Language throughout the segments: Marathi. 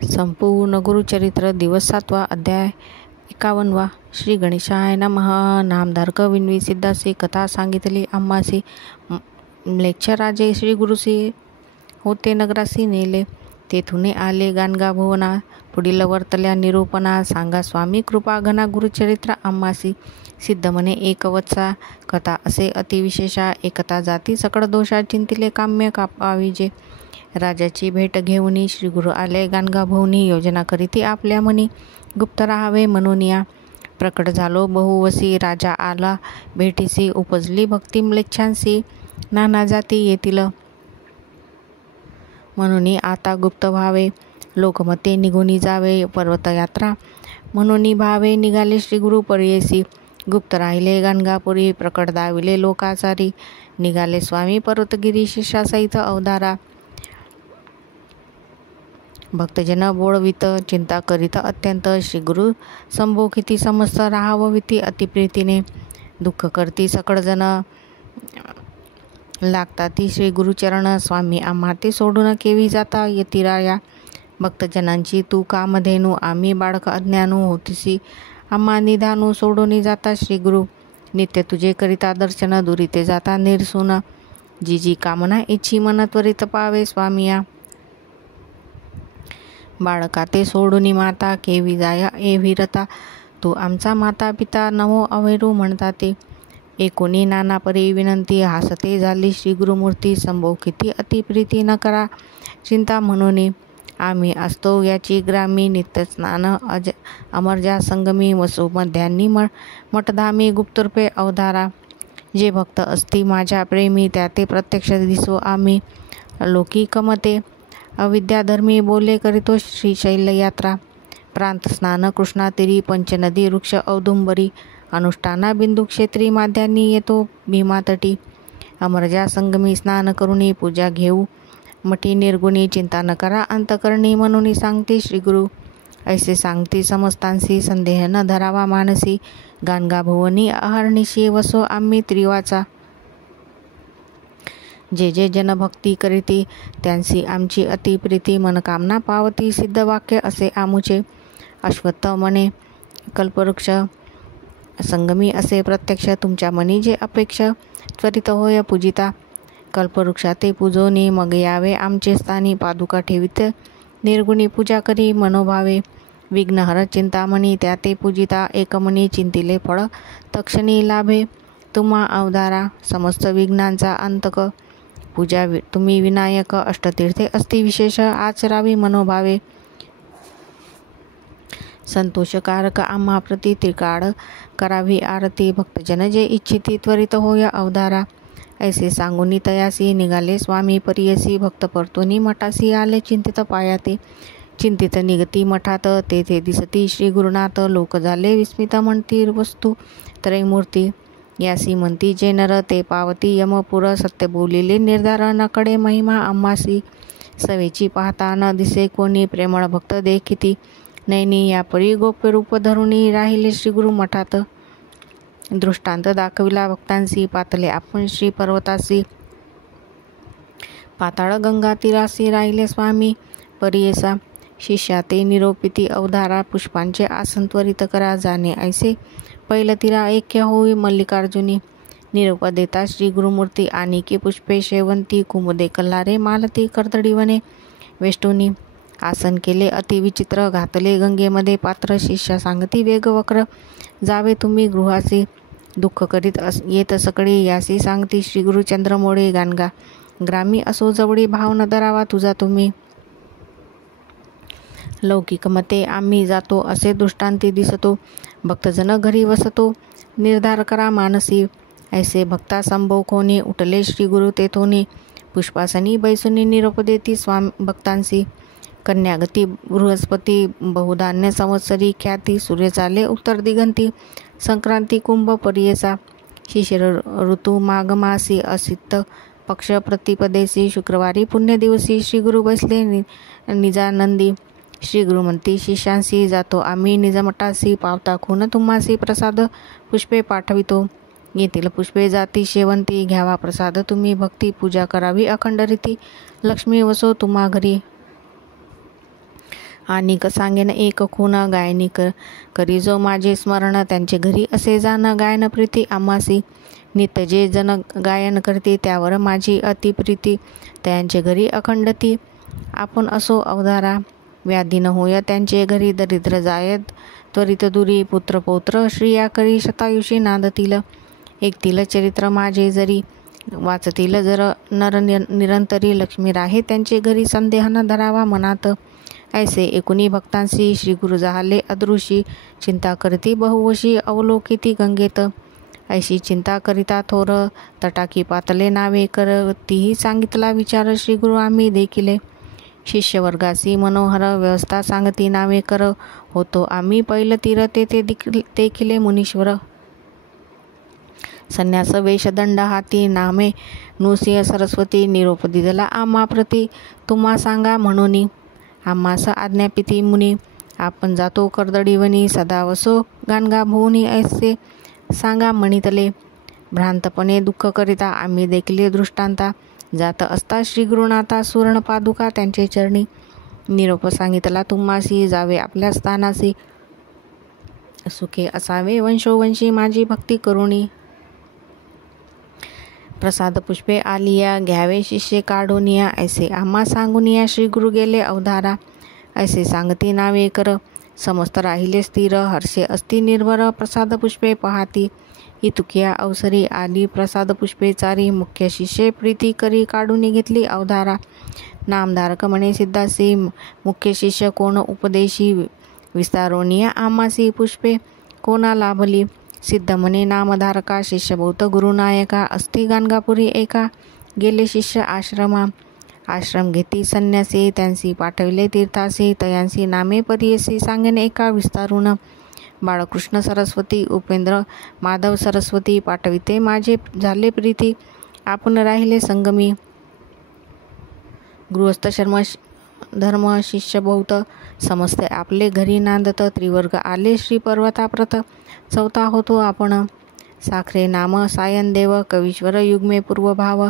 संपूर्ण गुरुचरित्र दिवस 7वा अध्याय 51वा. श्री गणेशाय नमः. नामधारक विनवी सिद्धासी कथा सांगितली आम्हासी. म्लेच्छराजे श्री गुरुसी होते नगरासी नेले. तेथुने आले गाणगा भुवना. पुढील वर्तल्या निरूपणा सांगा स्वामी कृपा घना गुरुचरित्र आम्हासी. सिद्ध म्हणे एक वत्सा कथा असे अतिविशेषा. एकता जाती सकळ दोषा चिंतिले काम्य कापाविजे. राजाची भेट घेऊनी श्री गुरु आले गाणगा भुवनी. योजना करीती आपल्या मनी गुप्त राहावे म्हणून या. प्रकट झालो बहुवसी राजा आला भेटीसी. उपजली भक्ती म्लेच्छांसी नाना जाती येतील म्हणून आता गुप्त व्हावे. लोकमते निघून जावे पर्वतयात्रा म्हणून भावे. निघाले श्री गुरु पर्येसी गुप्त राहिले गाणगापुरी. प्रकट दाविले लोकाचारी निघाले स्वामी पर्वतगिरी शिष्यासहित अवधारा. भक्तजन बोळवित चिंता करीत अत्यंत. श्री गुरु संभोखिती समस्त राहावविती अतिप्रीतीने. दुःख करती सकळजन लागता ती श्री गुरुचरण. स्वामी आम्हा ते सोडून केवी जाता यतिराया. भक्तजनांची तू कामधेनू आम्ही बाळक अज्ञानू होतीसी. आम्हा निधानू सोडून जाता श्री गुरु. नित्य तुझे करिता दर्शन दुरिते जाता निरसून. जी जी कामना इच्छी मन त्वरित पावे स्वामिया. बाळका ते सोडून माता केवी जाया एविरता. तू आमचा माता पिता नमो अवेरू म्हणता ते. एकोणी नाना परी विनंती हासते झाली श्री गुरुमूर्ती. संभोखिती अतिप्रीती न करा चिंता म्हणून. आम्ही असतो याची ग्रामी नित्य स्नान अमरजा संगमी. वसु मध्यान्नी मठधामी गुप्तरूपे अवधारा. जे भक्त असती माझ्या प्रेमी त्या ते प्रत्यक्ष दिसो आम्ही. लौकिक मते अविद्याधर्मी बोले करीतो श्रीशैल यात्रा. प्रांत स्नान कृष्णातीरी पंचनदी वृक्ष औदुंबरी. अनुष्ठाना बिंदू क्षेत्री माध्यान्नी येतो भीमातटी. अमरजा संगमी स्नान करुणी पूजा घेऊ मठी निर्गुणी. चिंता न करा अंतकरणी म्हणून सांगते श्री गुरु. ऐसे सांगती समस्तांसी संदेह न धरावा मानसी. गाणगा भुवनी अहर्निशी वसो आम्ही त्रिवाचा. जे जे जनभक्ती करीती त्यांसी आमची अतिप्रीती. मनकामना पावती सिद्ध वाक्य असे आमुचे. अश्वत्थ म्हणे कल्पवृक्ष संगमी असे प्रत्यक्ष. तुमच्या मनी जे अपेक्ष त्वरित होय पूजिता. कल्पवृक्षा ते पूजोनी मग यावे आमचे स्थानी. पादुका ठेवीत निर्गुणी पूजा करी मनोभावे. विघ्नहर चिंतामणी त्या ते पूजिता. एकमनी चिंतिले फळ तक्षणी लाभे तुम्हा अवधारा. समस्त विघ्नांचा अंतक पूजा तुम्ही विनायक. अष्टतीर्थे अस्ति विशेष आचरावी मनोभावे. संतोषकारक आम्हा प्रति त्रिकाळ करावी आरती. भक्तजन जे इच्छिती त्वरित होय अवधारा. ऐसे सांगूनी तयासी निघाले स्वामी परियसी. भक्त परतोनी मठासी आले चिंतित पायाते. चिंतित निगती मठात तेथे दिसती श्री गुरुनाथ. लोक झाले विस्मित म्हणती वस्तू त्रयमूर्ती. यासी म्हणती जे नर ते पावती यमपुर. सत्य बोलिले निर्धार नकडे महिमा आम्हासी. सवेची पाहता न दिसे कोणी प्रेमळ भक्त देखिती. नैनी या परी गोप्य रूप धरुणी राहिले श्री गुरु मठात. दृष्टांत दाखविला भक्तांसी पातले आपण श्री पर्वतासी. पाताळ गंगा तीरासी राहिले स्वामी परियेसा. शिष्या ते निरोपिती अवधारा. पुष्पांचे आसन त्वरित करा जाणे ऐसे पैल तीरा ऐक्य होई मल्लिकार्जुनी. निरोप देता श्री गुरुमूर्ती आनिकी पुष्पे शेवंती. कुमुदे कल्हारे मालती कर्दळी वने वेष्टुनी. आसन केले अतिविचित्र घातले गंगेमध्ये पात्र. शिष्या सांगती वेगवक्र जावे तुम्ही गृहासी. दुःख करीत येत सकळी यासी सांगती श्री गुरु चंद्रमोळे गाणगा. ग्रामी असो जवळी भाव न धरावा तुझा तुम्ही. लौकिक मते आम्ही जातो असे दृष्टांती दिसतो. भक्तजन घरी वसतो निर्धार करा मानसी. ऐसे भक्ता संभोखोनी उठले श्री गुरु तेथोनी. पुष्पासनी बैसुनी निरोप देती स्वामी भक्तांसी. कन्यागती बृहस्पती बहुधान्य संवत्सरी ख्याती. सूर्य चाले उत्तर दिगंती संक्रांती कुंभ परियेसा. शिशिर ऋतू माघ मासी असित पक्ष प्रतिपदेसी. शुक्रवारी पुण्यदिवसी श्री गुरु बसले निजानंदी. श्री गुरु म्हणती शिष्यांसी जातो आम्ही निजमठासी. पावता खून तुम्हासी प्रसाद पुष्पे पाठवितो. येथील पुष्पे जाती शेवंती. घ्यावा प्रसाद तुम्ही भक्ती. पूजा करावी अखंड रीती. लक्ष्मी वसो तुम्हा घरी. आणि सांगेन एक खून गायनी करी जो माझे स्मरण त्यांचे घरी असे जाण गायन प्रीती आम्हासी नित्य जे जन गायन करते त्यावर माझी अतिप्रीती त्यांचे घरी अखंडती आपण असो अवधारा व्याधी न होय त्यांचे घरी दरिद्र जायत त्वरित दुरी पुत्र पौत्र श्रिया करी शतायुषी नांदतील ऐकतील चरित्र माझे जरी वाचतील जर नर निरंतरी लक्ष्मी राहे त्यांचे घरी संदेह न धरावा मनात ऐसे एकुणी भक्तांशी श्री गुरु जाहले अदृशी चिंता करती बहुवशी अवलोकिती गंगेत ऐशी चिंता करिता थोर तटाकी पातले नावे करतीही सांगितला विचार श्री गुरु आम्ही देखिले शिष्यवर्गासी मनोहर व्यवस्था सांगती नावे कर होतो आम्ही पैल तीर तेथे देखिले मुनीश्वर संन्यास वेशदंड हाती नामे नृसिंह सरस्वती निरोप दिदला आम्हा प्रती तुम्हा सांगा म्हणून आम्हास आज्ञापिती मुनी आपण जातो कर्दडीवनी सदा वसो गाणगा भुवनी ऐसे सांगा म्हणितले भ्रांतपणे दुःख करिता आम्ही देखिले दृष्टांता जात असता श्री गुरुनाथा सुवर्ण पादुका त्यांचे चरणी निरोप सांगितला तुम्हासी जावे आपल्या स्थानासी सुखे असावे वंशोवंशी माझी भक्ती करुणी प्रसाद पुष्पे आलिया घ्यावे शिष्ये काढूनिया ऐसे आम्हा सांगुनिया श्री गुरु गेले अवधारा ऐसे सांगती नावे कर समस्त राहिले स्थिर हर्षे असती निर्भर प्रसाद पुष्पे पाहाती इतुकिया अवसरी आली प्रसाद पुष्पे चारी मुख्य शिष्ये प्रीती करी काढून घेतली अवधारा नामधारक म्हणे सिद्धासी मुख्य शिष्य कोण उपदेशी विस्तारोनिया आम्हासी पुष्पे कोणा लाभली सिद्ध म्हणे नामधारका शिष्य बहुत गुरुनायका अस्ति गाणगापुरी एका गेले शिष्य आश्रम घेती संन्यासी त्यांसी पाठविले तीर्थासी तयांसी नामे परियसी सांगेन एका विस्तारून बाळकृष्ण सरस्वती उपेंद्र माधव सरस्वती पाठविते माझे झाले प्रीती आपण राहिले संगमी गृहस्थ धर्म शिष्य बहुत समजते आपले घरी नांदत त्रिवर्ग आले श्री पर्वताप्रत चौथा होतो आपण साखरे नाम सायन देव कवीश्वर युग्मे पूर्वभाव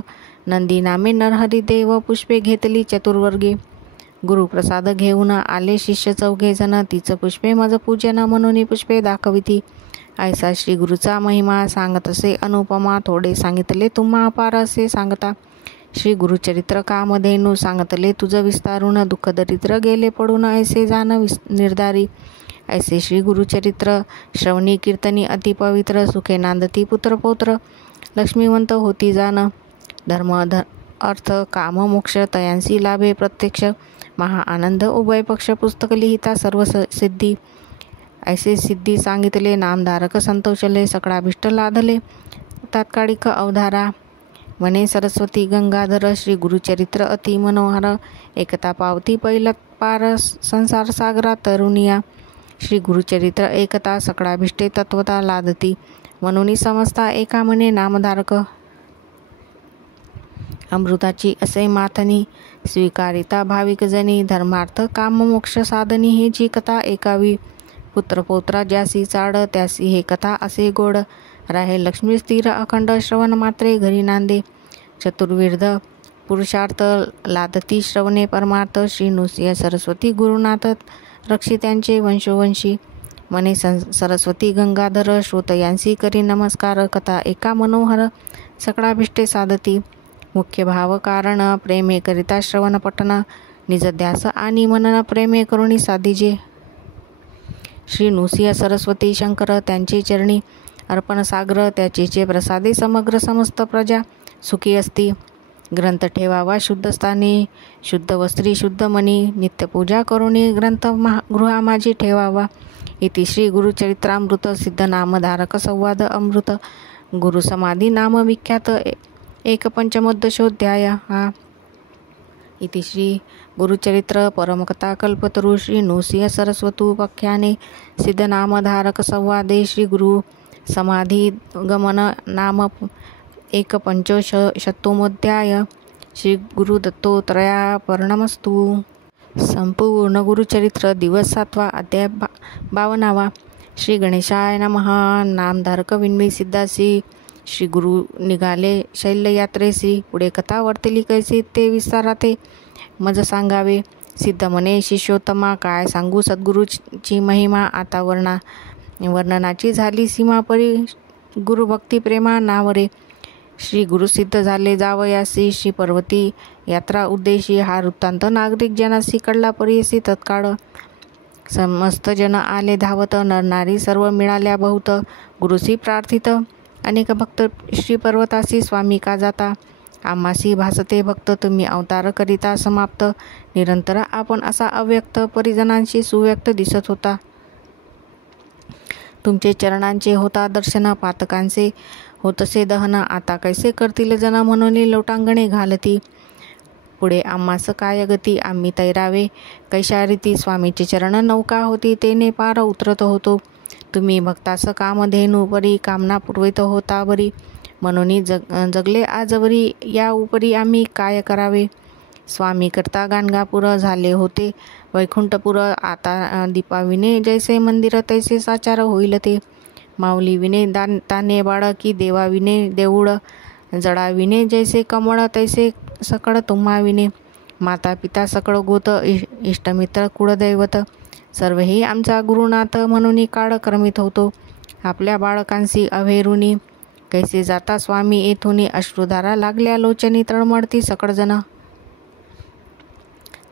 नंदी नामे नरहरी देव पुष्पे घेतली चतुर्वर्गी गुरुप्रसाद घेऊन आले शिष्य चौघे जण तीच पुष्पे मज पूजन म्हणून पुष्पे दाखविती ऐसा श्री गुरुचा महिमा सांगत असे अनुपमा थोडे सांगितले तुम्हा अपार असे सांगता श्री गुरुचरित्र कामधेनू सांगतले तुझ विस्तारून दुःख दरिद्र गेले पडून ऐसे जाण निर्धारी ऐसे श्री गुरुचरित्र श्रवणी कीर्तनी अतिपवित्र सुखे नांदती पुत्रपौत्र लक्ष्मीवंत होती जाण धर्म अर्थ काम मोक्ष तयांसी लाभे प्रत्यक्ष महा आनंद उभय पक्ष पुस्तक लिहिता सर्व सिद्धी ऐसे सिद्धी सांगितले नामधारक संतोषले सकळाभिष्ट लाधले तात्कालिक अवधारा म्हणे सरस्वती गंगाधर श्री गुरुचरित्र अति मनोहर एकता पावती पहिला पार संसार सागरा तरुणिया श्री गुरुचरित्र एकता सकळाभिष्टे तत्वता लादती म्हणून समजता एका म्हणे नामधारक अमृताची असे माथनी स्वीकारिता भाविक जनी धर्मार्थ काम मोक्ष साधनी हे जी कथा एकावी पुत्रपौत्रा ज्यासी चाड त्यासी हे कथा असे गोड राहे लक्ष्मी स्थिर अखंड श्रवण मात्रे घरी नांदे चतुर्विध पुरुषार्थ लादती श्रवणे परमार्थ श्री नृसिंह सरस्वती गुरुनाथ रक्षित्यांचे वंशोवंशी मने सरस्वती गंगाधर श्रोतयांसी करी नमस्कार कथा एका मनोहर सकळाभिष्टे साधती मुख्य भाव कारण प्रेमे करिता श्रवण पठन निजध्यास आणि मनन प्रेमे करुणी साधिजे श्री नृसिंह सरस्वती शंकर त्यांचे चरणी अर्पण सागर त्याचेचे प्रसादे समग्र समस्त प्रजा सुखी असती ग्रंथ ठेवावा शुद्ध स्थानी शुद्ध वस्त्री शुद्ध मनी नित्यपूजा करुणी ग्रंथ गृहा माझी ठेवावा इति श्री गुरुचरित्रामृत सिद्ध नामधारक संवाद अमृत गुरुसमाधी नाम विख्यात एक पंचमोदशोध्याय हा इति श्री गुरुचरित्र परमकथा कल्पतरु श्री नृसिंह सरस्वतुपख्याने सिद्ध नामधारक संवादे श्री गुरु समाधी गमन नाम एक पंचशतोमोध्याय श्री गुरुदत्तोत्रया पर्णमस्तु संपूर्ण गुरुचरित्र दिवस 7वा अध्याय 52वा श्री गणेशाय नमः नामधारक विन्मी सिद्धासी श्री गुरु निघाले शैल्ययात्रेसी पुढे कथा वर्तली कैसी ते विस्ताराते मज सांगावे सिद्ध म्हणे शिष्योत्तमा, काय सांगू सद्गुरूची महिमा. आता वर्णनाची झाली सीमा परी. गुरुभक्ती प्रेमा नावरे. श्री गुरु सिद्ध झाले जावयासी. श्री पर्वती यात्रा उद्देशी. हा वृत्तांत नागरिक जनासी कळला परियसी तत्काळ. समस्त जन आले धावत. नरनारी सर्व मिळाल्या बहुत. गुरुसी प्रार्थित अनेक भक्त. श्री पर्वतासी स्वामी का जाता. आम्हासी भासते भक्त. तुम्ही अवतार करिता समाप्त. निरंतर आपण असा अव्यक्त परिजनांशी सुव्यक्त दिसत होता. तुमचे चरणांचे होता दर्शन. पातकांचे होतसे दहन. आता कैसे करतील जन म्हणून लोटांगणे घालती. पुढे आम्हास काय गती. आम्ही तैरावे कैशारीती. स्वामीचे चरण नौका होती. तेने पार उतरत होतो. तुम्ही भक्तास कामधेनू परी. कामना पुरवित होता बरी. म्हणून जगले आजवरी. या उपरी आम्ही काय करावे. स्वामी करता गाणगापूर झाले होते वैकुंठपुर. आता दीपाविने जैसे मंदिर तैसे साचार होईल ते. माऊलीविने ताने बाळ की देवाविने देऊळ. जडाविने जैसे कमळ तैसे सकळ तुम्हाविने. माता पिता सकळ गोत. इष्टमित्र कुळदैवत. सर्वही आमचा गुरुनाथ. म्हणून काळ क्रमित होतो आपल्या बाळकांसी अभेरुनी. कैसे जाता स्वामी येथुनी. अश्रुधारा लागल्या लोचनी. तळमळती सकळजन.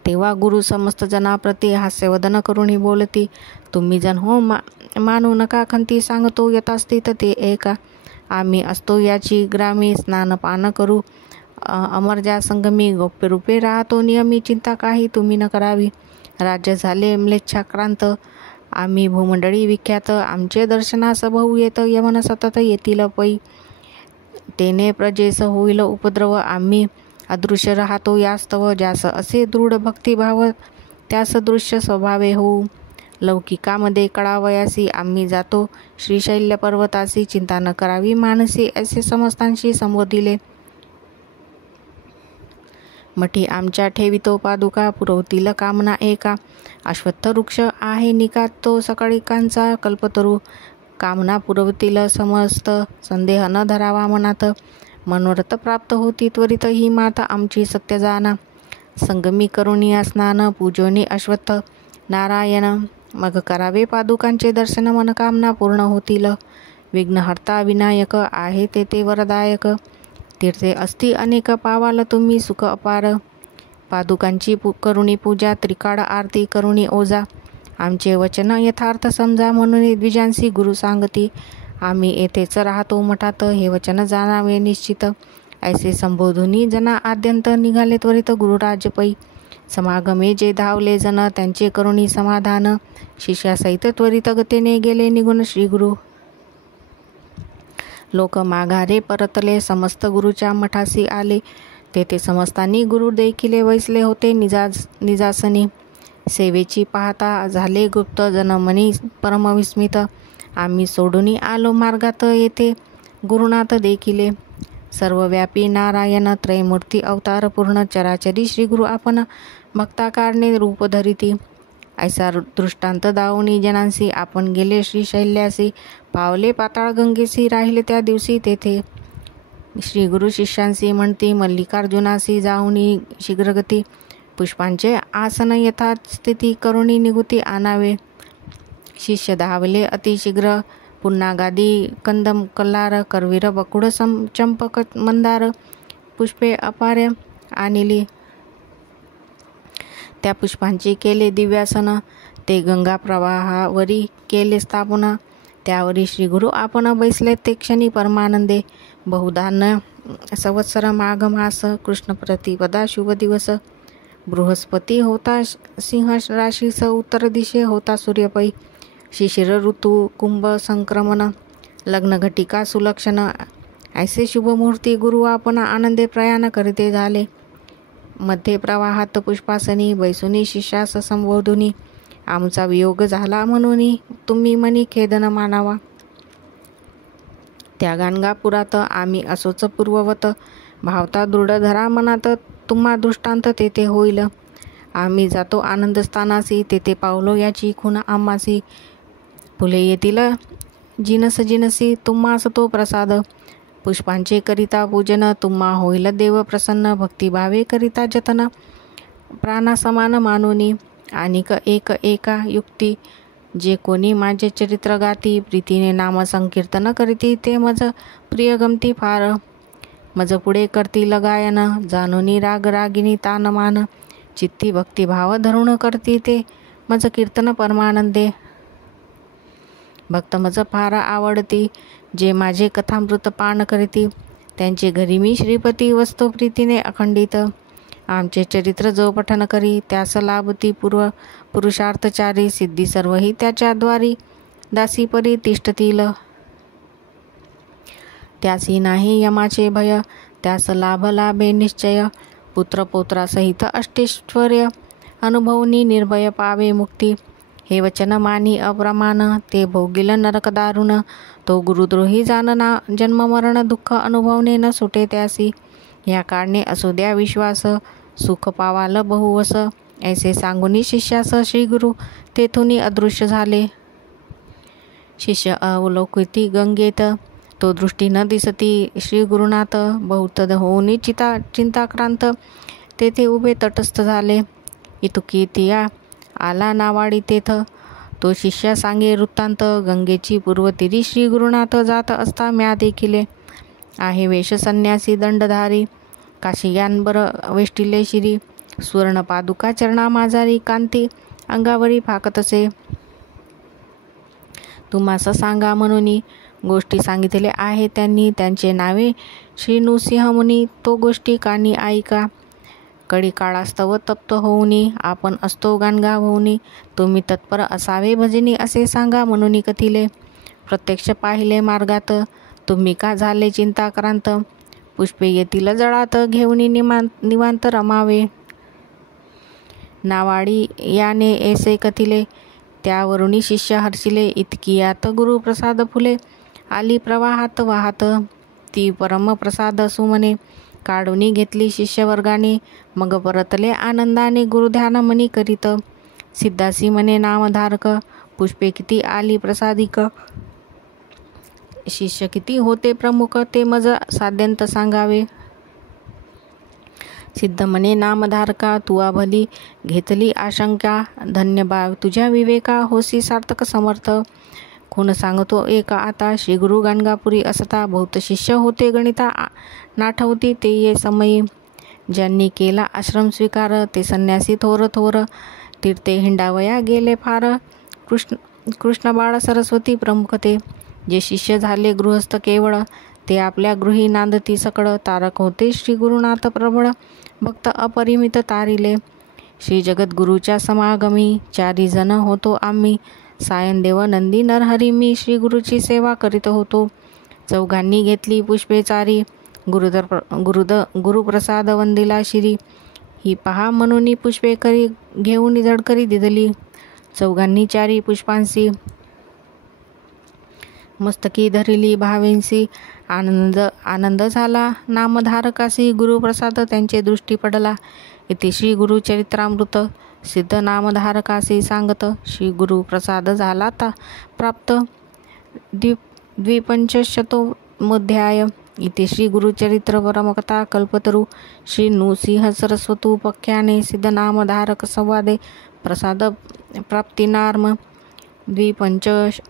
तेव्हा गुरु समस्त जनाप्रती हास्यवदन करुणी बोलती. तुम्ही जन हो मानू नका खंती. सांगतो यथास्थित ते एका. आम्ही असतो याची ग्रामी. स्नानपान करू अमरजा संगमी. गोप्य रूपे राहतो नियमी. चिंता काही तुम्ही न करावी. राज्य झाले म्लेच्छाक्रांत. आम्ही भूमंडळी विख्यात. आमचे दर्शनास बहु येत. यमन सतत येतील पै. तेने प्रजेस होईल उपद्रव. आम्ही अदृश्य राहतो यास्तव. ज्यास असे दृढ भक्तिभाव त्यास दृश्य स्वभावे होऊ. लौकिकामध्ये कळावयासी आम्ही जातो श्रीशैल्य पर्वतासी. चिंता न करावी मानसी असे समस्तांशी संबोधिले. मठी आमच्या ठेवितो पादुका. पुरवतील कामना एका. अश्वत्थ वृक्ष आहे निका. तो सकळिकांचा कल्पतरू. कामना पुरवतील समस्त. संदेह न धरावा मनात. मनोरथ प्राप्त होती त्वरित ही माता आमची सत्य जाना. संगमी करुणिया स्नान. पूजोनी अश्वत्थ नारायण. मग करावे पादुकांचे दर्शन. मनकामना पूर्ण होतील. विघ्नहर्ता विनायक आहे तेथे वरदायक. तीर्थे असती अनेक. पावाल तुम्ही सुख अपार. पादुकांची करुणी पूजा. त्रिकाळ आरती करुणी ओजा. आमचे वचन यथार्थ समजा. म्हणून द्विजांसी गुरु सांगती. आम्ही येथेच राहतो मठात. हे वचन जाणावे निश्चित. ऐसे संबोधुनी जना आद्यंत. निघाले त्वरित गुरुराज पै. समागमे जे धावले जन. त्यांचे करुणी समाधान. शिष्यासहित त्वरित गतीने गेले निघून श्रीगुरु. लोक माघारे परतले. समस्त गुरुच्या मठासी आले. तेथे समस्तांनी गुरु देखिले वैसले होते निजासनी. सेवेची पाहता झाले गुप्त. जनमनी परमविस्मित. आम्ही सोडून आलो मार्गात. येथे गुरुनाथ देखिले. सर्वव्यापी नारायण. त्रयमूर्ती अवतार पूर्ण. चराचरी श्रीगुरु आपण भक्ताकारणे रूप धरिती. ऐसा दृष्टांत दावणी जनांसी. आपण गेले श्रीशैल्यासी. पावले पाताळ गंगेसी. राहिले त्या दिवशी तेथे. श्रीगुरु शिष्यांसी म्हणती. मल्लिकार्जुनासी जाऊनी शीघ्रगती. पुष्पांचे आसन यथास्थिती. करुणी निगुती आणावे. शिष्य धावले अतिशीघ्र. पुन्हा गादी कंदम कल्लार. करवीर बकुड चंपक मंदार. पुष्पे अपार्य आणिली. त्या पुष्पांची केले दिव्यासन. ते गंगा प्रवाहावरी केले स्थापन. त्यावरी श्रीगुरु आपण बैसले ते क्षणी परमानंदे. बहुधान संवत्सर माघ मास. कृष्ण प्रतिपदा शुभ दिवस. बृहस्पती होता सिंह राशीस. उत्तर दिशे होता सूर्यपै. शिशिर ऋतू कुंभ संक्रमण. लग्न घटिका सुलक्षण. ऐसे शुभमुहूर्ती गुरु आपण आनंदे प्रयाण करीते झाले. मध्ये प्रवाहात पुष्पासनी. बैसुनी शिष्यास संबोधुनी. आमचा वियोग झाला म्हणून तुम्ही मनी खेदन मानावा. त्या गाणगापुरात आम्ही असोच पूर्ववत. भावता दृढ धरा मनात. तुम्हा दृष्टांत तेथे होईल. आम्ही जातो आनंदस्थानासी. तेथे पावलो याची खूण आम्हासी. फुले येतील जिनस जिनसी. तुम्हास तो प्रसाद. पुष्पांचे करिता पूजन. तुम्हा होईल देव प्रसन्न. भक्तिभावे करिता जतन. प्राणासमान मानुनी आणिक एक एका युक्ती जे कोणी माझे चरित्र गाती प्रीतीने नाम संकीर्तन करीती ते मज प्रिय गमती फार मज पुढे करतील गायन जाणुनी राग रागिनी तान मान चित्ती भक्तिभाव धरुण करती ते मज कीर्तन परमानंदे भक्त मज फार आवडती जे माझे कथामृत पान करीती त्यांचे घरी मी श्रीपती वस्तू प्रीतीने अखंडित आमचे चरित्र जो पठन करी त्यास लाभती पुरुषार्थचारी सिद्धी सर्वही त्याच्या द्वारी दासी परी तिष्ठतील त्यासी नाही यमाचे भय त्यास लाभ लाभे निश्चय पुत्र पौत्रासहित अष्टैश्वर्य अनुभवनी निर्भय पावे मुक्ती हे वचन मानी अप्रमाण ते भोगिल नरक दारुण तो गुरुद्रोही जानना जन्म मरण दुःख अनुभवने न सुटे त्यासी या कारणे असू द्या विश्वास सुख पावाल बहुवस ऐसे सांगुनी शिष्यास श्री गुरु तेथुनी अदृश्य झाले शिष्य अवलोकिती गंगेत तो दृष्टी न दिसती श्री गुरुनाथ बहुतद होऊनी चिंताक्रांत तेथे उभे तटस्थ झाले इतुकी तिया आला नावाडी तेथ तो शिष्या सांगे वृत्तांत गंगेची पूर्वतीरी श्री गुरुनाथ जात असता म्या देखिले आहे वेश संन्यासी दंडधारी काशियानबर वेष्टिले शिरी सुवर्ण पादुका चरणा माझारी कांती अंगावरी फाकतसे तुम्हास सांगा म्हणून गोष्टी सांगितले आहे त्यांनी त्यांचे नावे श्री नृसिंह मुनी तो गोष्टी कानी ऐका कडी काळास्तव तप्त होऊनी आपण असतो गाणगा होऊनी तुम्ही तत्पर असावे भजनी असे सांगा म्हणून कथिले प्रत्यक्ष पाहिले मार्गात तुम्ही का झाले चिंताक्रांत पुष्पे येतील जळात घेऊनी निवांत रमावे नावाडी याने ऐसे कथिले त्यावरुणी शिष्य हर्षिले इतकियात गुरुप्रसाद फुले आली प्रवाहात वाहत ती परम प्रसाद सुमने काढूनी घेतली शिष्यवर्गाने मग परतले आनंदाने गुरुध्यान मनी करीत सिद्धासी मने नामधारक पुष्पे किती आली प्रसादिक शिष्य किती होते प्रमुख ते मज साध्यंत सांगावे सिद्ध मने नामधारका तुआ भली घेतली आशंका धन्य बाव तुझ्या विवेका होसी सार्थक समर्थ कोण सांगतो एका आता श्री गुरु गाणगापुरी असता बहुत शिष्य होते गणिता नाठवती ते ये समयी ज्यांनी केला आश्रम स्वीकार ते संन्यासी थोर थोर तीर्थे हिंडावया गेले फार कृष्ण बाळ सरस्वती प्रमुख ते जे शिष्य झाले गृहस्थ केवळ ते आपल्या गृही नांदती सकळ तारक होते श्री गुरुनाथ प्रबळ भक्त अपरिमित तारिले श्री जगद्गुरूच्या समागमी 4 जण होतो आम्ही सायनदेव नंदी नरहरी मी श्री गुरुची सेवा करीत होतो 4 घेतली पुष्पे चारी गुरुप्रसाद वंदिला शिरी ही पहा म्हणून पुष्पे करी घेऊन झडकरी दिदली 4 पुष्पांसी मस्तकी धरिली भावेंसी आनंद झाला नामधारकासी गुरुप्रसाद त्यांचे दृष्टी पडला इथे श्री गुरुचरित्रामृत सिद्ध नामधारकासी सांगत श्री गुरुप्रसाद झाला ता प्राप्त 2500 इथे श्री गुरुचरित्र परमकथा कल्पतरू श्री नृसिंह सरस्वतू पख्याने सिद्ध नामधारक संवादे प्रसाद प्राप्तिनार्म 25.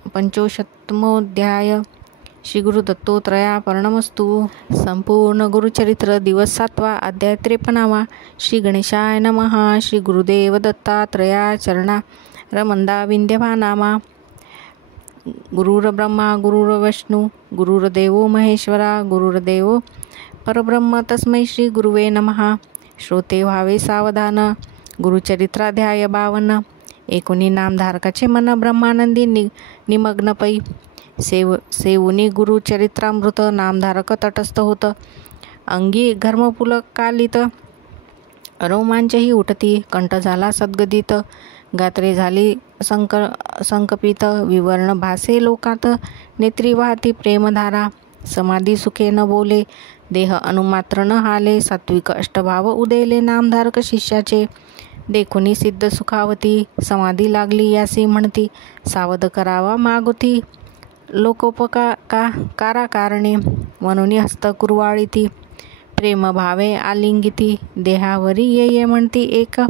श्री गुरुदत्तोत्रया पर्णमस्तु संपूर्ण गुरुचरित्र दिवस 7वा अध्याय 53. श्री गणेशाय नमः. श्री गुरुदेव दत्तात्रया चरणा रमंदा विंध्यभानामा. गुरुर्ब्रह्मा गुरुर्विष्णू गुरुर्देवो महेश्वरा गुरुर्देवो परब्रह्म तस्मै श्री गुरुवे नमः. श्रोते व्हावे सावधान. गुरुचरित्राध्याय 52. एकुणी नामधारकाचे मन ब्रह्मानंदी निमग्न पै. सेवुनी गुरुचरित्रामृत नामधारक तटस्थ होत. अंगी घर्मपुलक कालित. रोमांचही उठती. कंठ झाला सद्गदित. गात्रे झाली संकपित. विवर्ण भासे लोकात. नेत्री वाहती प्रेमधारा. समाधी सुखे न बोले. देह अनुमात्र न हाले. सात्विक अष्टभाव उदेले नामधारक शिष्याचे. देखुनी सिद्ध सुखावती. समाधी लागली यासी म्हणती. सावध करावा मागुती. लोकोपकारा कारणे म्हणून हस्त कुरवाळीती. प्रेम भावे आलिंगिती देहावरी ये म्हणती एक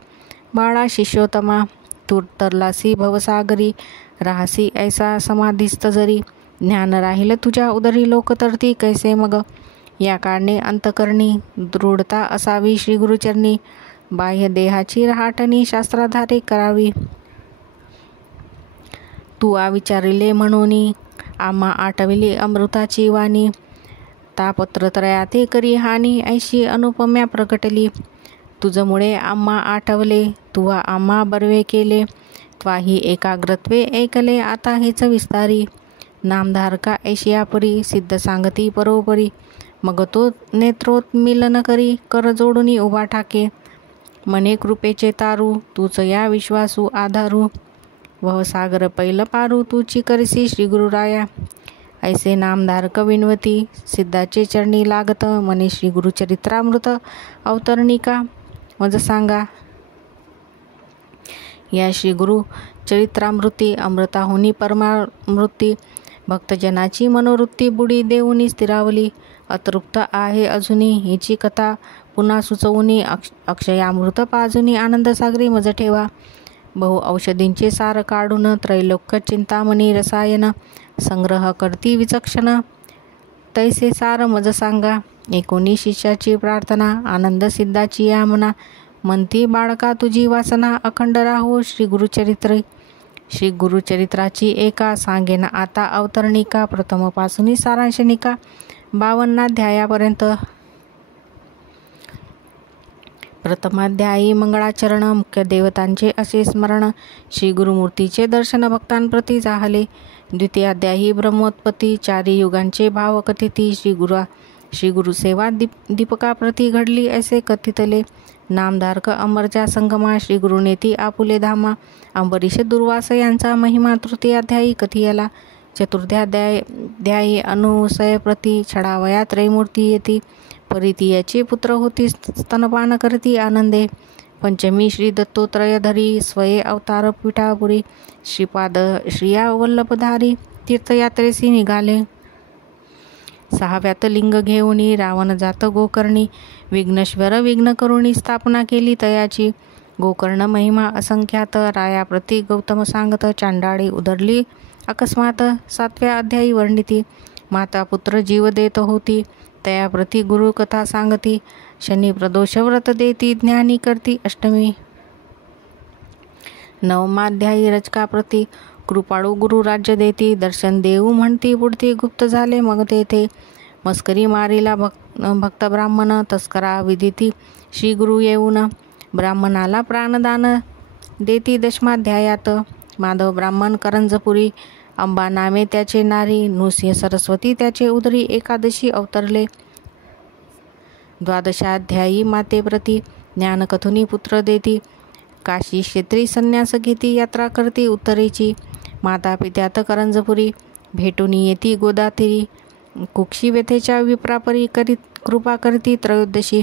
बाळा शिष्योत्तमा तू तरलासी भवसागरी राहसी ऐसा समाधीस्त जरी ज्ञान राहील तुझ्या उदरी लोक तरती कैसे मग या कारणे अंतकरणी दृढता असावी श्री गुरुचरणी बाह्य देहाची रहाटणी शास्त्राधारे करावी तू विचारिले म्हणून आम्हा आठविली अमृताची वाणी तापत्रत्रया ते करी हानी ऐशी अनुपम्या प्रकटली तुझमुळे आम्हा आठवले तुवा आम्हा बर्वे केले त्वाही एकाग्रत्वे ऐकले आता हेच विस्तारी नामधारका ऐशियापरी सिद्ध सांगती परोपरी मग तो नेत्रोत मिलन करी कर जोडून उभा ठाके मने कृपेचे तारू तूच या विश्वासू आधारू वहसागर पैल पारू तूची करसी श्री गुरुराया ऐसे नामधारक विनवती सिद्धाचे चरणी लागत मने श्री गुरुचरित्रामृत अवतरणिका मज सांगा या श्री गुरु चरित्रामृती अमृताहुनी परमामृती भक्तजनाची मनोवृत्ती बुडी देऊनी स्थिरावली अतृप्त आहे अजूनी हिची कथा पुन्हा सुचवूनी अक्षयामृत पाजूनी आनंदसागरी मज ठेवा बहु औषधींचे सार काढून त्रैलोक्य चिंतामणी रसायन संग्रह करती विचक्षण तैसे सार मज सांगा एकोणी शिष्याची प्रार्थना आनंद सिद्धाची या मना म्हणती बाळका तुझी वासना अखंड राहो श्री गुरुचरित्राची एका सांगेना आता अवतरणिका प्रथमपासून सारांशनिका 52 अध्यायापर्यंत प्रथमाध्यायी मंगळाचरण मुख्य देवतांचे असे स्मरण श्री गुरुमूर्तीचे दर्शन भक्तांप्रती जाहले द्वितीयाध्यायी ब्रह्मोत्पत्ती चारी युगांचे भाव कथिती श्री गुरुसेवा दीपकाप्रती घडली असे कथितले नामधारक अमरच्या संगमा श्री गुरुनेती आपुले धामा अंबरीश दुर्वास यांचा महिमा तृतीयाध्यायी कथियला चतुर्थ्याध्यायी अनुसय प्रती छडावया त्रैमूर्ती येती परितीयाची पुत्र होती स्तनपान करती आनंदे पंचमी श्री दत्तोत्रयधरी स्वये अवतार पिठापुरी श्रीपाद श्रिया वल्लभधारी तीर्थयात्रेसी निघाले सहाव्यात लिंग घेऊनी रावण जात गोकर्णी विघ्नेश्वर विघ्न करुणी स्थापना केली तयाची गोकर्ण महिमा असंख्यात रायाप्रती गौतम सांगत चांडाळी उधरली अकस्मात सातव्या अध्यायी वर्णिती माता पुत्र जीव देत होती तयाप्रती गुरु कथा सांगती शनी प्रदोष व्रत देती ज्ञानी करती अष्टमी नवमाध्यायी रचकाप्रती कृपाळू गुरु राज्य देती दर्शन देऊ म्हणती पुढती गुप्त झाले मग तेथे मस्करी मारीला भक्त ब्राह्मण तस्करा विदिती श्री गुरु येऊन ब्राह्मणाला प्राणदान देती दशमाध्यायात माधव ब्राह्मण करंजपुरी अंबा नामे त्याचे नारी नृसिंह सरस्वती त्याचे उदरी एकादशी अवतरले द्वादशाध्यायी मातेप्रती ज्ञानकथुनी पुत्र देती काशी क्षेत्री संन्यास घेती यात्रा करती उत्तरेची माता पित्यात करंजपुरी भेटून येती गोदातीरी कुक्षी व्यथेच्या विप्रापरी करीत कृपा करती त्रयोदशी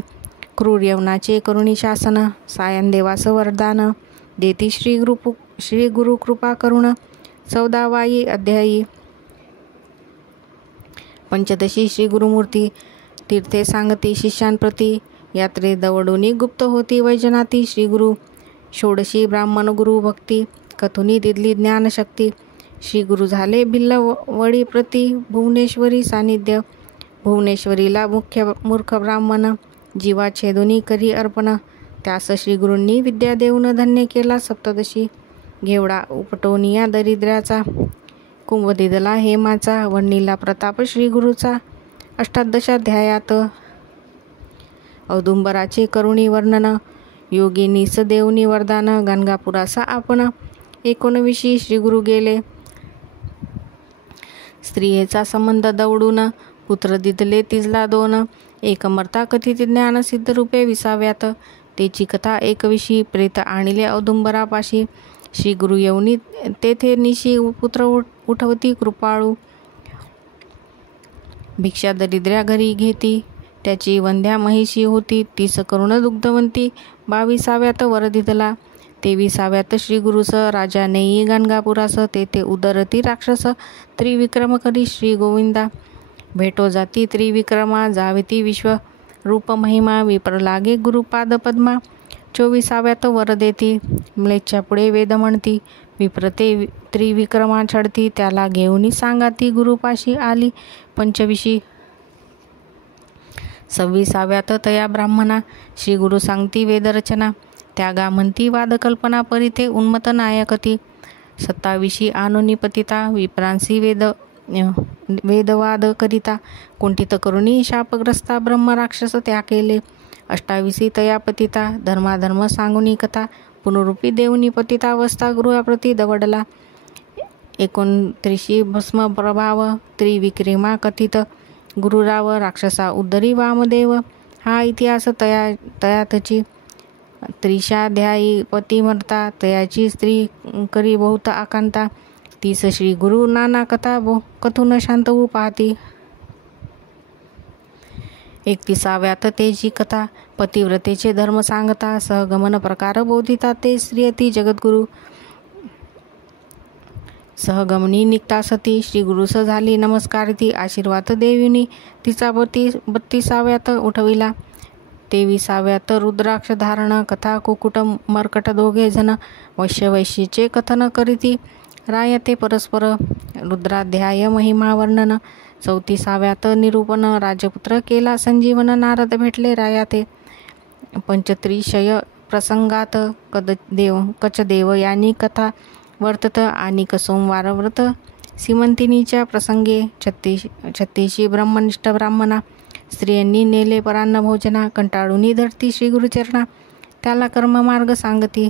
क्रूर यवनाचे करुणी शासन सायन देवास वरदान देती श्री गुरु कृपा करुण 14वाई अध्यायी पंचदशी श्री गुरुमूर्ती तीर्थे सांगती शिष्यांप्रती यात्रे दवडूनी गुप्त होती वैजनाती श्री गुरु षोडशी ब्राह्मण गुरु भक्ती कथुनी दिदली ज्ञानशक्ती श्री गुरु झाले भिल्ल वळी प्रती भुवनेश्वरी सानिध्य भुवनेश्वरीला मुख्य मूर्ख ब्राह्मण जीवा छेदुनी करी अर्पण त्यास श्री गुरूंनी विद्या देऊन धन्य केला सप्तदशी घेवडा उपटोनिया दरिद्र्याचा कुंभदिदला हेमाचा वणीला प्रताप श्री गुरुचा अष्टादशाध्यायात औदुंबराचे करुणी वर्णन योगिनीस देवनी वरदान गाणगापुरासा आपण 19 श्री गुरु गेले स्त्रियेचा संबंध दवडून पुत्र दिदले तिजला 2 एकमर्ता कथित ज्ञान सिद्ध रूपे 20व्यात तेची कथा 21 प्रेत आणिले औदुंबरापाशी श्री गुरु येऊनी तेथे निशी पुत्र उठवती कृपाळू भिक्षा दरिद्र्या घरी घेती त्याची वंध्या महिषी होती 30 करुण दुग्धवंती 22व्यात वर दिदला 23व्यात श्री गुरुस राजा नेई गाणगापुरास तेथे उदरती राक्षस त्रिविक्रम करी श्री गोविंदा भेटो जाती त्रिविक्रमा जावेती विश्व रूप महिमा विपर लागे गुरुपाद पद्मा. 24व्यात वर देती म्लेच्छा पुढे वेद म्हणती. विप्रते त्रिविक्रमा छडती त्याला घेऊनी सांगाती गुरुपाशी आली 25. 26व्यात तया ब्राह्मणा श्री गुरु सांगती वेदरचना. त्यागा म्हणती वादकल्पना परिते उन्मत नायकती. 27 आनोनी पतिता विप्रांसी वेदवाद करिता. कुंठित करुणी शापग्रस्ता ब्रह्म राक्षस त्या केले. 28 तया पतिता धर्माधर्म सांगुनी कथा. पुनरुपी देवनी पतितावस्था गृहाप्रती दवडला. 29 भस्म प्रभाव त्रिविक्रिमा कथित. गुरुराव राक्षसा उद्धरी वामदेव. हा इतिहास तयातची. त्रिशाध्यायी पतिमर्ता तयाची स्त्री करी बहुत आकांता. 30 श्री गुरु नाना कथा कथून शांत होऊ पाहती. 31व्यात तेची कथा पतिव्रतेचे धर्म सांगता. सहगमन प्रकार बोधिता ते स्त्रियती जगद्गुरु. सहगमनी निघता सती श्री गुरुस झाली नमस्कारती. आशीर्वाद देविनी तिचा पती. 32व्यात उठविला. 23व्यात रुद्राक्ष धारण कथा कुकुट मर्कट दोघे जण वैश्येचे कथन करीती रायते परस्पर. रुद्राध्याय महिमा वर्णन. 34व्यात निरूपण राजपुत्र केला संजीवन नारद भेटले रायाते. पंचत्रिशय प्रसंगात कचदेव यांनी कथा वर्तत आणि सोमवार व्रत सीमंतिनीच्या प्रसंगे. 36 ब्रह्मनिष्ठ ब्राह्मणा स्त्रियांनी नेले परान्न भोजना. कंटाळूनी धरती श्री गुरुचरणा त्याला कर्ममार्ग सांगती.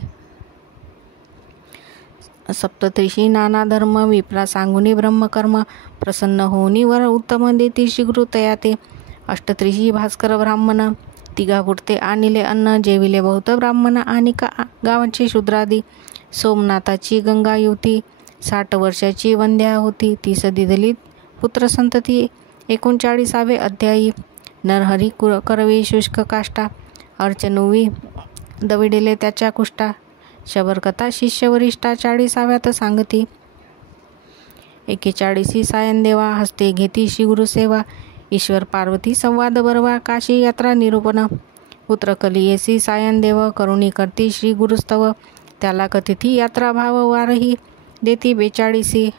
37 नाना धर्म विप्रा सांगुनी ब्रह्मकर्म. प्रसन्न होऊनी वर उत्तम देती श्री गुरु तयाते. 38 भास्कर ब्राह्मण तिघा पुरते आणिले अन्न. जेविले बहुत ब्राह्मण आणि गावांचे शूद्रादी. सोमनाथाची गंगा युवती 60 वर्षाची वंध्या होती. ती दिधली पुत्र संतती. 39वे अध्यायी. नरहरी करवी शुष्क काष्टा. अर्चनुवी दविडेले त्याच्या कुष्टा. शबरकथा शिष्य वरिष्ठा 40व्यात सांगती. 41 सायनदेवा हस्ते घेती श्री गुरुसेवा. ईश्वर पार्वती संवाद बरवा. काशी यात्रा निरूपण. पुत्र कलियेसी सायनदेव करुणी करती श्री गुरुस्तव. त्याला कथिती यात्रा भाव वारही देती 42.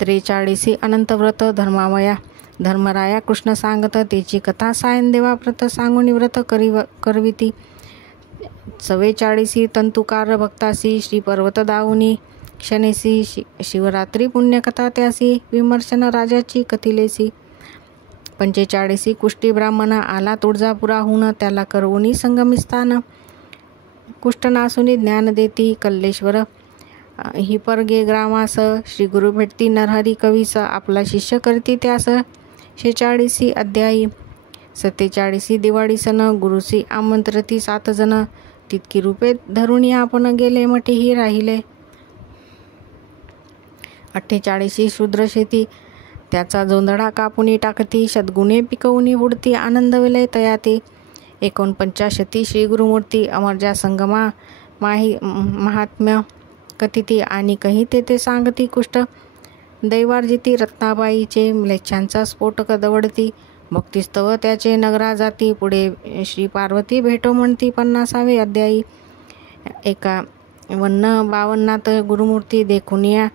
43 अनंतव्रत धर्मावया धर्मराया कृष्ण सांगत त्याची कथा. सायनदेवा व्रत सांगुनी व्रत करविती. 44 तंतुकार भक्तासी श्री पर्वत दाऊनी क्षणेसी. शिवरात्री पुण्यकथा त्यासी विमर्शन राजाची कथिलेसी. 45 कुष्टी ब्राह्मणा आला तुळजापुराहून. त्याला करवुनी संगमिस्थान. कुष्ठनासुनी ज्ञान देती कल्लेश्वर. ही परगे ग्रामास श्री गुरु भेटती नरहरी कवीस. आपला शिष्य करती त्यास. 46 अध्यायी. 47 दिवाळी सण गुरुसी आमंत्रती 7 जण. तितकी रूपे धरुणी आपण गेले मठेही राहिले. 48 शूद्र शेती त्याचा जोंधळा कापुनी टाकती. सद्गुणे पिकवूनी उडती आनंद विलय तयाते. 49 श्री गुरुमूर्ती अमरजा संगमा महात्म्य कथिती आणि कही तेथे सांगती कुष्ठ. दैवार्जिती रत्नाबाईचे म्लेच्छांचा स्फोटक दवडती. भक्तिस्तव त्याचे नगरा जाती. पुढे श्री पार्वती भेटो म्हणती. 50वे अध्यायी. 51 गुरुमूर्ती देखुनिया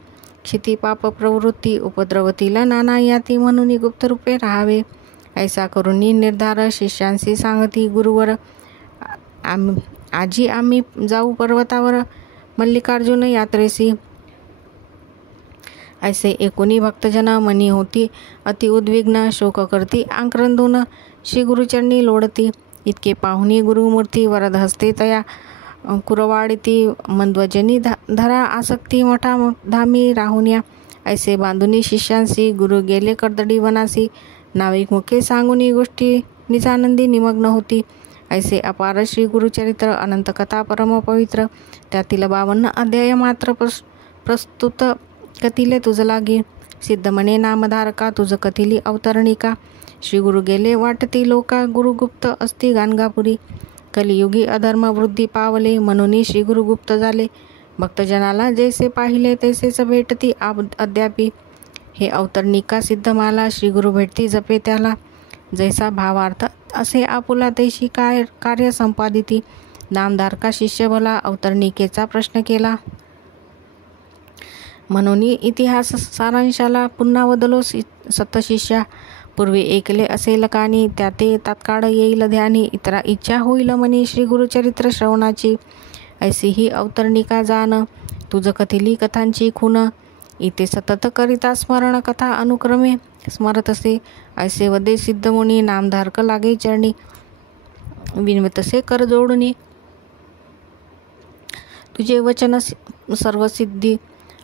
क्षितिपाप प्रवृत्ती. उपद्रवतीला नाना याती म्हणून गुप्त रूपे राहावे. ऐसा करुनी निर्धार शिष्यांशी सांगती गुरुवर. आजी आम्ही जाऊ पर्वतावर मल्लिकार्जुन यात्रेसी. ऐसे एकुणी भक्तजन मनी होती अति उद्विग्न. शोक करती आंक्रंदून श्री गुरुचरणी लोडती. इतके पाहुनी गुरुमूर्ती वरद हस्ते तया कुरवाडिती. मंद्वजनी धरा आसक्ती मोठा धामी राहुन्या. ऐसे बांधुनी शिष्यांशी गुरु गेले कर्दडी वनासी. नाविक मुखे सांगुनी गोष्टी निजानंदी निमग्न होती. ऐसे अपार श्री गुरुचरित्र अनंत कथा परम पवित्र. त्यातील 52 अध्याय मात्र प्रस्तुत कथिले तुझ लागी. सिद्ध म्हणे नामधारका तुझ कथिली अवतरणिका. श्री गुरु गेले वाटती लोका. गुरुगुप्त असती गाणगापुरी. कलियुगी अधर्म वृद्धी पावले म्हणून श्री गुरुगुप्त झाले. भक्तजनाला जैसे पाहिले तैसेच भेटती अद्यापी. हे अवतरणिका सिद्ध माला. श्री गुरु भेटती जपे त्याला. जैसा भावार्थ असे आपुला तैशी कार्य संपादिती. नामधारका शिष्य भला अवतरणिकेचा प्रश्न केला. म्हणून इतिहास सारांशाला पुन्हा वदलो सतशिष्या. पूर्वी ऐकले असेल कानी त्याते तात्काळ येईल ध्यानी. इतरा इच्छा होईल मनी श्री गुरुचरित्र श्रवणाची. ऐसी ही अवतरणिका जाण तुझ कथिली कथांची खून. इथे सतत करिता स्मरण कथा अनुक्रमे स्मरतसे. ऐसे वदे सिद्धमुनी नामधारक लागे चरणी. विनवतसे कर जोडणी तुझे वचन सर्वसिद्धी.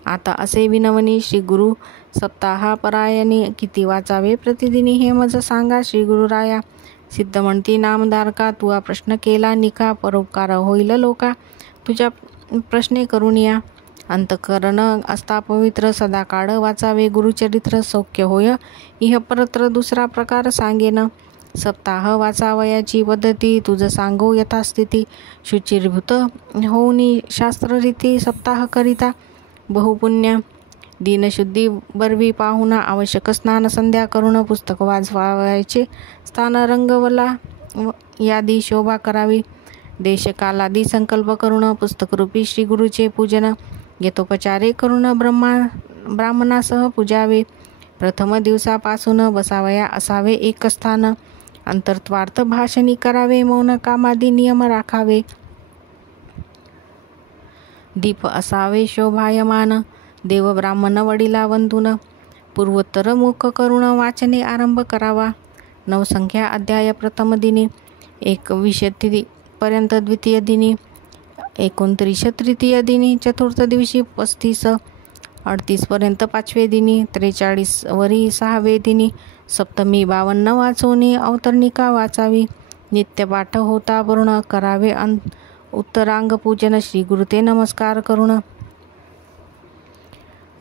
आता असे विनवणी श्री गुरु सप्ताहा परायणी. किती वाचावे प्रतिदिनी हे मज सांगा श्री गुरुराया. सिद्ध म्हणती नामधारका तुआ प्रश्न केला निका. परोपकार होईल लोका तुझ्या प्रश्ने करून या. अंतकरण असता पवित्र सदाकाळ वाचावे गुरुचरित्र. सौख्य होय इह परत्र दुसरा प्रकार सांगेन. सप्ताह वाचावयाची पद्धती तुझ सांगो यथास्थिती. शुचिर्भूत होऊनी शास्त्ररीती सप्ताह करिता बहुपुण्य. दिनशुद्धी बरवी पाहुणा आवश्यक स्नान संध्या करून. पुस्तक वाचवायचे स्थान रंगवला यादी शोभा करावी. देशकालादी संकल्प करून पुस्तकरूपी श्री गुरुचे पूजन. यथोपचारे करून ब्राह्मणासह पूजावे. प्रथम दिवसापासून बसावया असावे एक स्थान. अंतर्त्वार्थ भाषणी करावे. मौन कामादी नियम राखावे. दीप असावे शोभायमान. देव ब्राह्मण वडिला वंदून. पूर्वोत्तर मुख करून वाचने आरंभ करावा. नवसंख्या अध्याय प्रथम दिनी. 21 पर्यंत द्वितीय दिनी. 29 तृतीय दिनी. चतुर्थ दिवशी 35. 38 पर्यंत पाचवे दिनी. 43 वरी 6वे दिनी. सप्तमी 52 वाचवणे अवतरणिका वाचावी. नित्यपाठ होता पूर्ण करावे. उत्तरांग पूजन श्री गुरुते नमस्कार करून.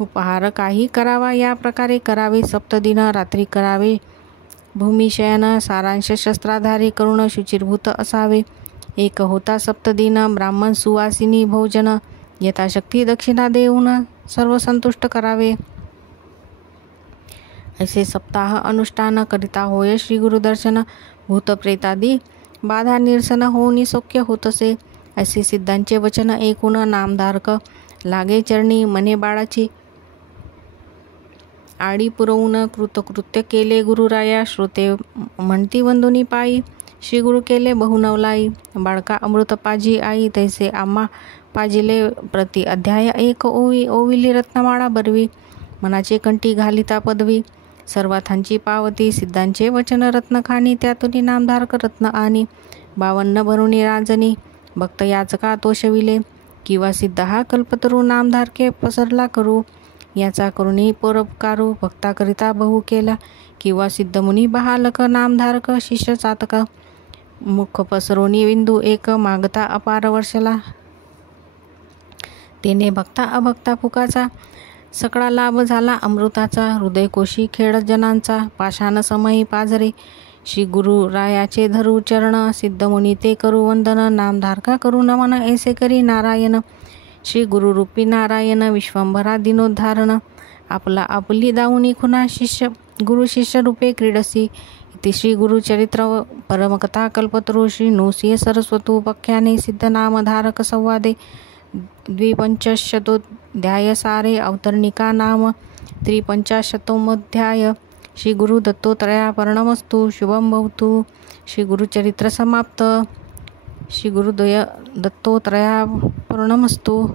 उपहार काही करावा या प्रकारे करावे. सप्तदिन रात्री करावे भूमिशयन. सारांश शस्त्राधारे करून शुचिर्भूत असावे. एक होता सप्तदिन ब्राह्मण सुवासिनी भोजन. यथाशक्ती दक्षिणा देऊन सर्व संतुष्ट करावे. ऐसे सप्ताह अनुष्ठान करिता होय श्री गुरुदर्शन. भूतप्रेतादी बाधा निरसन होऊन सौख्य होतसे. असे सिद्धांचे वचन ऐकून नामधारक लागे चरणी. मने बाळाची आडी पुरवून कृतकृत्य केले गुरुराया. श्रोते म्हणती वंदुनी पायी. श्री गुरु केले बहुनवलाई. बाळका अमृत पाजी आई. तैसे आम्हा पाजिले प्रति अध्याय एक ओवी. ओविली रत्नमाळा बरवी. मनाचे कंठी घालिता पदवी. सर्वार्थांची पावती. सिद्धांचे वचन रत्नखानी. त्यातुनी नामधारक रत्न आणि. 52 भरुणी राजनी. भक्त याचका तोषविले. किंवा सिद्ध हा कल्पतरू नामधारके पसरला करू. याचा करुणी परोपकारू. भक्ताकरिता बहु केला. किंवा सिद्धमुनी बहालक नामधारक शिष्य चातक. मुख पसरोनी बिंदू एक. मागता अपार वर्षला. तेने भक्ता अभक्ता फुकाचा. सगळा लाभ झाला अमृताचा. हृदयकोशी खेळ जनांचा. पाषाण समयी पाझरे. श्री गुरु रायाचे धरू चरण. सिद्धमुनी ते करू वंदन. नामधारका करू नमन. ऐसे करी नारायण. श्री गुरुरूपी नारायण. विश्वंभरा दिनोद्धारण. आपला आपली दाऊनी खुना. शिष्य गुरु शिष्य रूपे क्रीडसी. इति श्री गुरुचरित्र परमकथा कल्पतरू श्री नृसिंह सरस्वतोपाख्याने सिद्धनामधारक संवादे 25शतोऽध्याय सारे. अवतरणिका नाम 53शतोऽध्याय. श्री गुरु दत्तोत्रयार्पणमस्तु. शुभं भवतु. श्री गुरुचरित्र समाप्त. श्री गुरुदत्तोत्रयार्पणमस्तु.